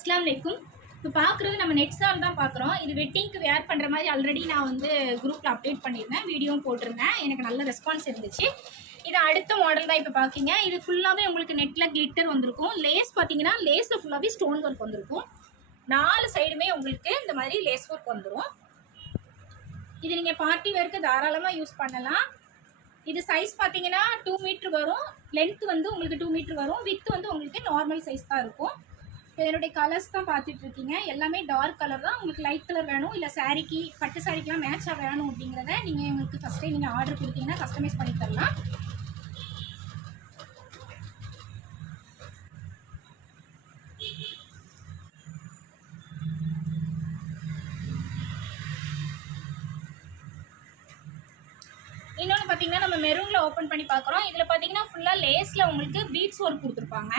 அஸ்ஸலாமு அலைக்கும். இப்போ பார்க்குறது நம்ம நெட் சால் தான் பார்க்குறோம். இது வெட்டிங்க்கு வேர் பண்ணுற மாதிரி ஆல்ரெடி நான் வந்து குரூப்பில் அப்டேட் பண்ணியிருந்தேன், வீடியோவும் போட்டிருந்தேன். எனக்கு நல்ல ரெஸ்பான்ஸ் இருந்துச்சு. இது அடுத்த மாடல் தான் இப்போ பார்க்கிங்க. இது ஃபுல்லாகவே உங்களுக்கு நெட்டில் கிளிட்டர் வந்திருக்கும். லேஸ் பார்த்தீங்கன்னா லேஸில் ஃபுல்லாகவே ஸ்டோன் ஒர்க் வந்திருக்கும். 4 சைடுமே உங்களுக்கு இந்த மாதிரி லேஸ் ஒர்க் வந்துடும். இது நீங்கள் பார்ட்டி வேருக்கு தாராளமாக யூஸ் பண்ணலாம். இது சைஸ் பார்த்தீங்கன்னா 2 மீட்டர் வரும். லென்த் வந்து உங்களுக்கு 2 மீட்டர் வரும். வித் வந்து உங்களுக்கு நார்மல் சைஸ் தான் இருக்கும். இப்போ என்னுடைய கலர்ஸ் தான் பார்த்துட்டு இருக்கீங்க. எல்லாமே டார்க் கலர் தான். உங்களுக்கு லைட் கலர் வேணும், இல்லை சாரிக்கு பட்டு சாரிக்கெலாம் மேட்சாக வேணும் அப்படிங்கிறத நீங்கள் உங்களுக்கு ஃபஸ்ட்டே நீங்கள் ஆர்டர் கொடுத்தீங்கன்னா கஸ்டமைஸ் பண்ணி தரலாம். இன்னொன்று பார்த்தீங்கன்னா நம்ம மெரூனில் ஓப்பன் பண்ணி பார்க்குறோம். இதில் பார்த்தீங்கன்னா ஃபுல்லாக லேஸில் உங்களுக்கு பீட்ஸ் ஒர்க் கொடுத்துருப்பாங்க.